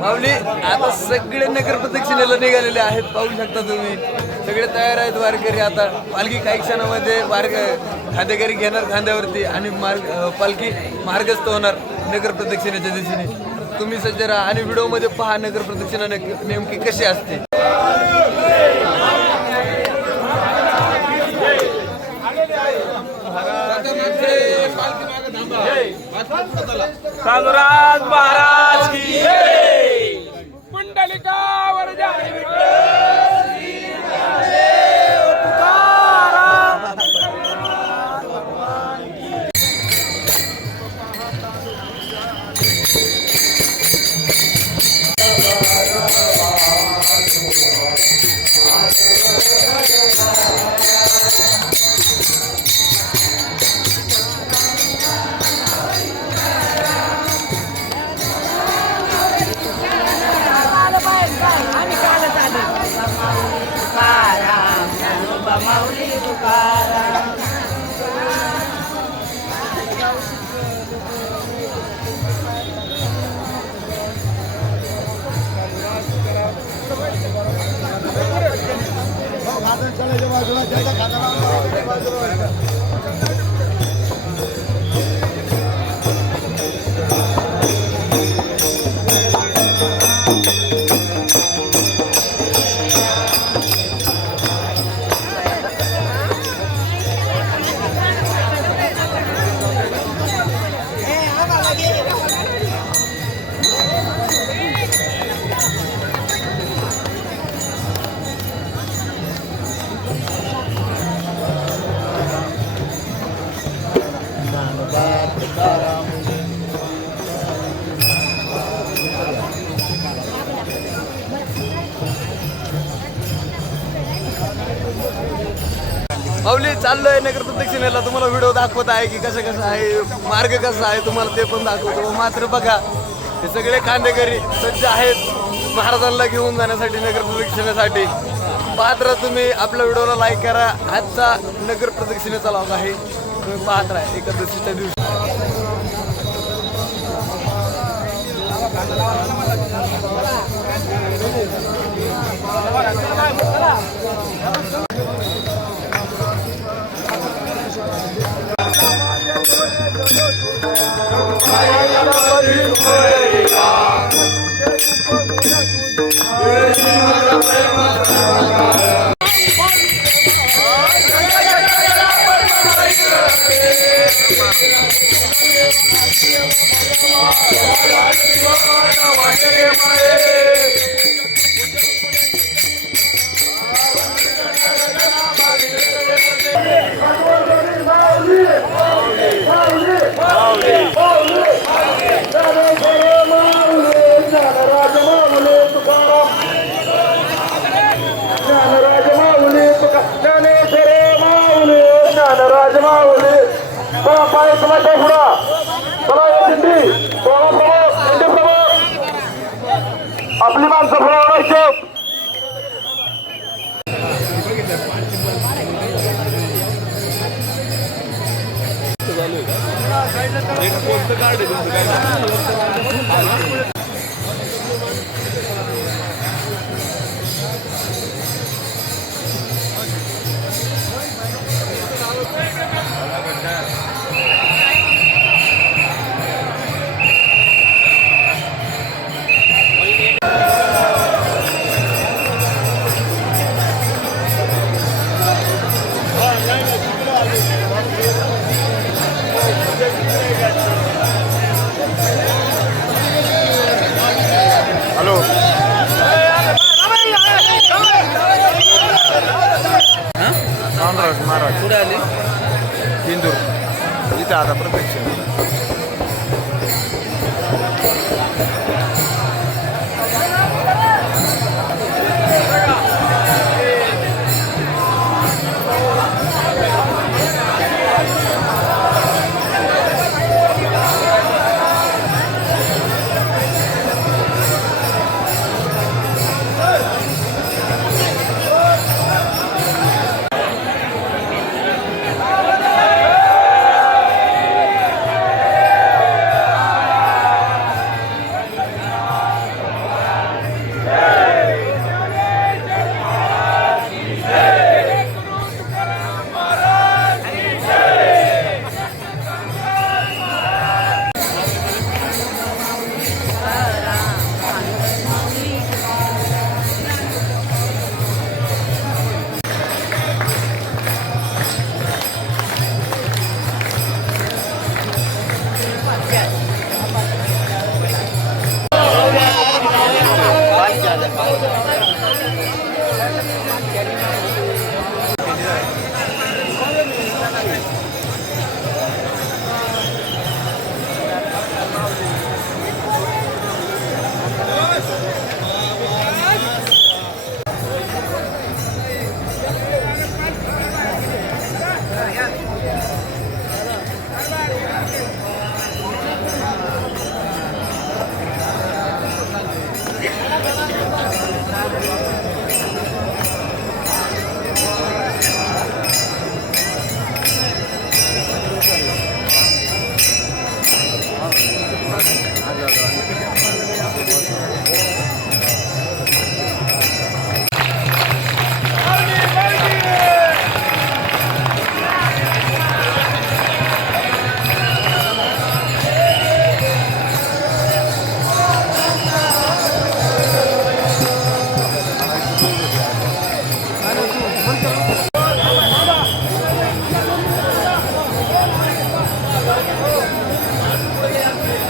माऊली आता सगळे नगर प्रदक्षिणेला निघालेले आहेत, पाहू शकता तुम्ही सगळे तयार आहेत वारकरी. आता पालखी काही क्षणामध्ये खांदेकरी घेणार खांद्यावरती आणि पालखी मार्गस्थ होणार नगर प्रदक्षिणेच्या दिशेने. तुम्ही सज्ज राहा आणि व्हिडिओमध्ये पहा नगर प्रदक्षिणा नेमकी कशी असते. कालुराज महाराज की पुंडलिकावर जाई माऊली चाललोय नगर प्रदक्षिणेला. तुम्हाला व्हिडिओ दाखवत आहे की कसं आहे, मार्ग कसा आहे तुम्हाला ते पण दाखवतो. मात्र बघा हे सगळे खांदेकरी सज्ज आहेत महाराजांना घेऊन जाण्यासाठी नगर प्रदक्षिणेसाठी. पाहत राहा तुम्ही. आपल्या व्हिडिओला लाईक करा. आजचा नगर प्रदक्षिणेचा लॉग आहे, तुम्ही पाहत राहा एकादशीच्या दिवशी. आपली माणसं फळवायची. इथे आता प्रत्यक्ष.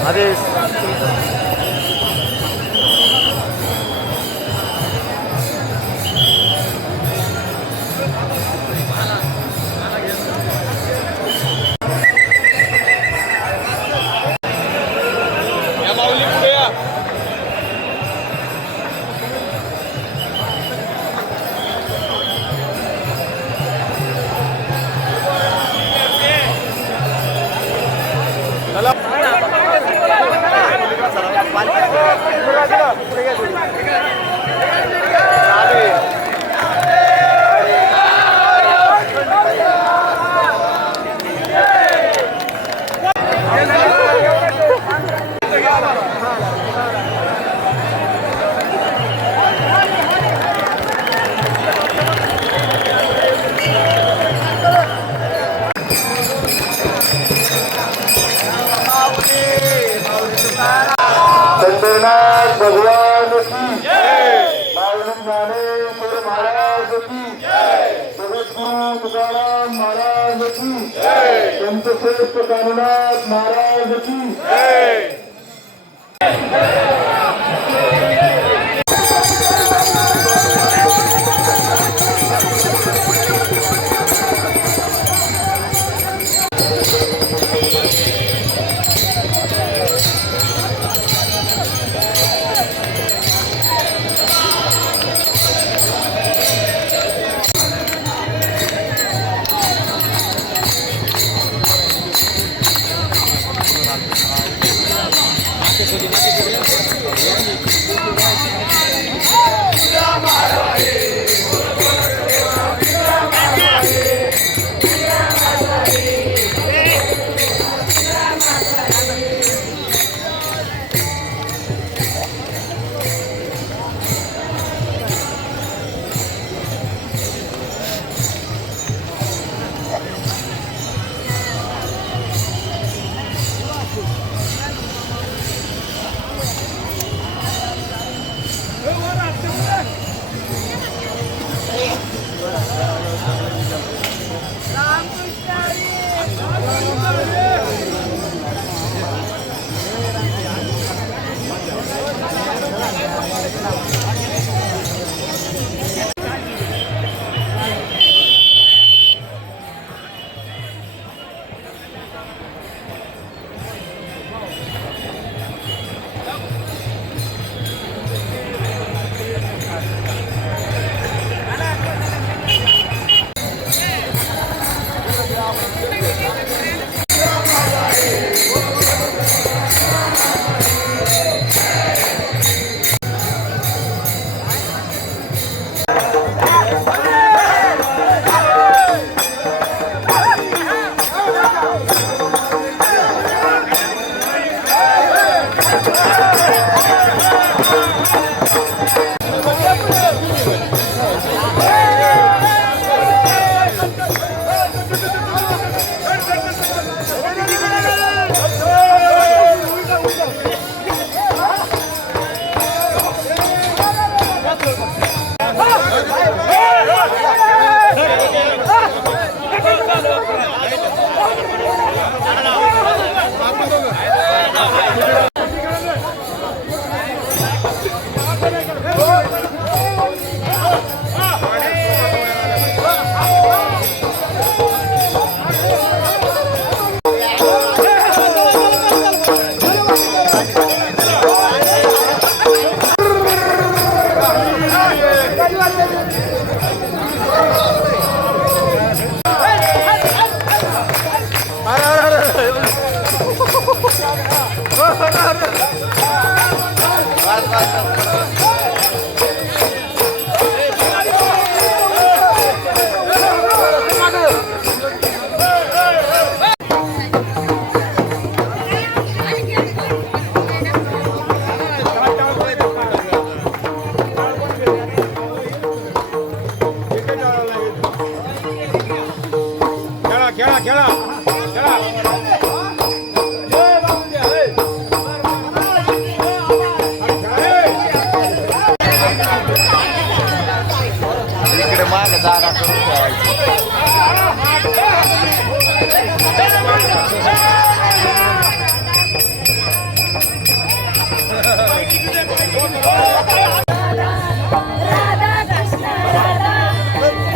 आदेश चंद्रनाथ भगवान की माऊली ज्ञानेश्वर महाराज की जगद्गुरु तुकाराम महाराज की संतश्रेष्ठ कानुनाथ महाराज की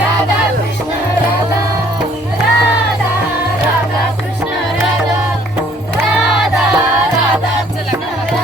राधा कृष्ण राधा राधा कृष्ण राधा राधा राधा कृष्ण राधा राधा राधा कृष्ण राधा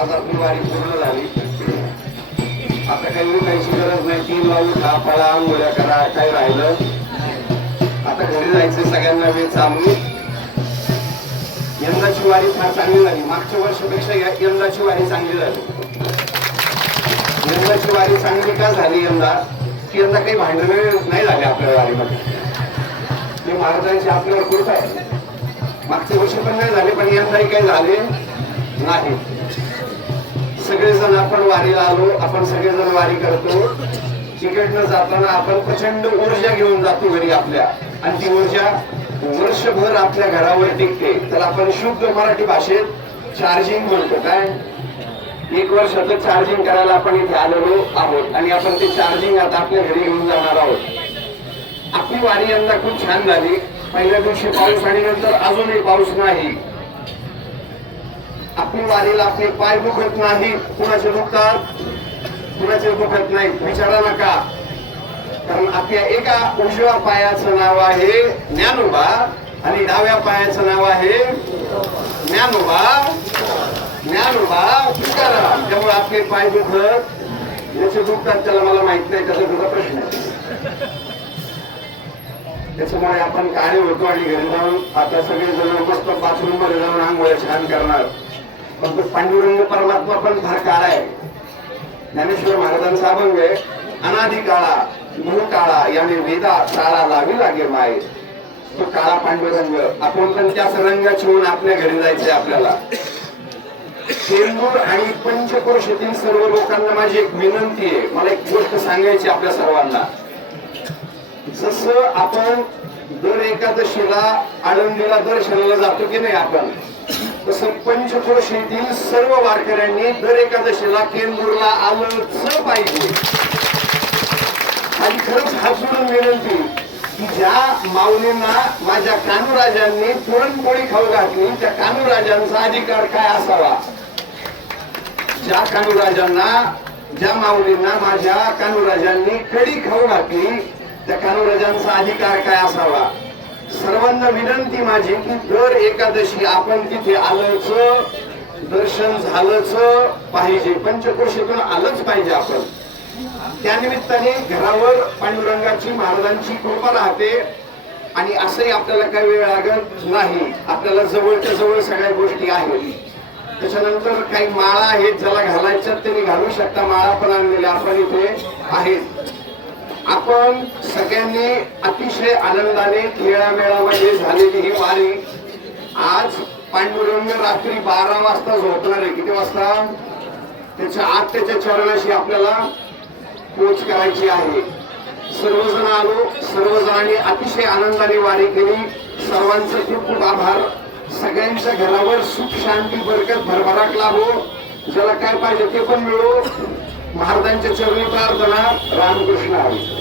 आज आपली वारी पूर्ण झाली. आता काही उठायची गरज नाही. 3 ला उठा, पळा, आंघोळ्या करा, काय राहिलं आता घरी जायचं. सगळ्यांना वेळ चालू. यंदाची वारी फार चांगली झाली. मागच्या वर्षापेक्षा यंदाची वारी चांगली झाली. यंदाची वारी चांगली का झाली यंदा की यंदा काही भांडणं नाही झाले आपल्या वारीमध्ये. ते महाराजांची आपल्यावर कृपा आहे. मागच्या वर्षी पण नाही झाले, पण यंदाही काही झाले नाही. सगळेजण आपण वारीला आलो. आपण सगळेजण वारी करतो. तिकडनं जाताना आपण प्रचंड ऊर्जा घेऊन जातो घरी आपल्या, आणि ती ऊर्जा वर्षभर आपल्या घरावर टिकते. तर आपण शुद्ध मराठी भाषेत चार्जिंग म्हणतो. काय 1 वर्षाचं चार्जिंग करायला आपण इथे आलेलो आहोत, आणि आपण ते चार्जिंग आता आपल्या घरी घेऊन जाणार आहोत. आपली वारी यंदा खूप छान झाली. पहिल्या दिवशी पाऊस आणि नंतर अजूनही पाऊस नाही. आपली वारीला आपले पाय दुखत नाही. कुणाचे दुखतात, कुणाचे दुखत नाही. विचारा नका. आपल्या एका उजव्या पायाचं नाव आहे ज्ञानोबा आणि डाव्या पायाचं नाव आहे ज्ञानोबा ज्ञानोबा तुकाराम. त्यामुळे आपले पाय दुखत याचे दुखतात त्याला मला माहित नाही, त्याचा तुझा प्रश्न आहे. त्याच्यामुळे आपण काळे होतो आणि घरी जाऊन आता सगळे जण मस्त बाथरूम मध्ये जाऊन आंघोळ्या छान करणार. पण तो पांडुरंग परमात्मा पण फार काळा आहे. ज्ञानेश्वर महाराजांचा अभंग आहे, अनादि काळा मूळ काळा याने वेदा काळा लावी लागे माय. तो काळा पांडुरंग आपण पण त्याच रंगाची होऊन आपल्या घरी जायचंय आपल्याला. चेंबूर आणि पंचक्रोशीतील सर्व लोकांना माझी एक विनंती आहे, मला एक गोष्ट सांगायची आपल्या सर्वांना. जसं आपण दर एकादशीला आळंदीला दर्शनाला जातो की नाही आपण, तसं पंचक्रोशीतील सर्व वारकऱ्यांनी दर एकादशीला केंदूरला आलंच पाहिजे. आणि खरंच हात जोडून विनंती की ज्या माऊलींना माझ्या कान्होराजांनी पुरणपोळी खाऊ घातली त्या कान्होराजांचा अधिकार काय असावा. ज्या कान्होराजांना ज्या माऊलींना माझ्या कान्होराजांनी कढी खाऊ घातली त्या कान्होराजांचा अधिकार काय असावा. सर्वांना विनंती माझी की दर एकादशी आपण तिथे आलंच, दर्शन झालंच पाहिजे, पंचक्रोशीतून आलंच पाहिजे आपण. त्यानिमित्ताने घरावर पांडुरंगाची महाराजांची कृपा राहते आणि असंही आपल्याला काही वेळ लागत नाही. आपल्याला जवळच्या जवळ सगळ्या गोष्टी आहेत. त्याच्यानंतर काही माळा आहेत ज्याला घालायच्या त्यांनी घालू शकता, माळा पण आणलेल्या आपण इथे आहेत. आपण सगळ्यांनी अतिशय आनंदाने खेळामेळामध्ये झालेली ही वारी. आज पांडुरंग रात्री 12 वाजता झोपणार आहे. किती वाजता? त्याच्या आत त्याच्या चरणाशी आपल्याला पोच करायची आहे. सर्वजण आलो, सर्वजणांनी अतिशय आनंदाने वारी केली. सर्वांचे खूप खूप आभार. सगळ्यांच्या घरावर सुख शांती बरकत भरभराट लाभो, ज्याला काय पाहिजे ते पण मिळो. महाराजांच्या चरणी प्रार्थना. रामकृष्ण हरी.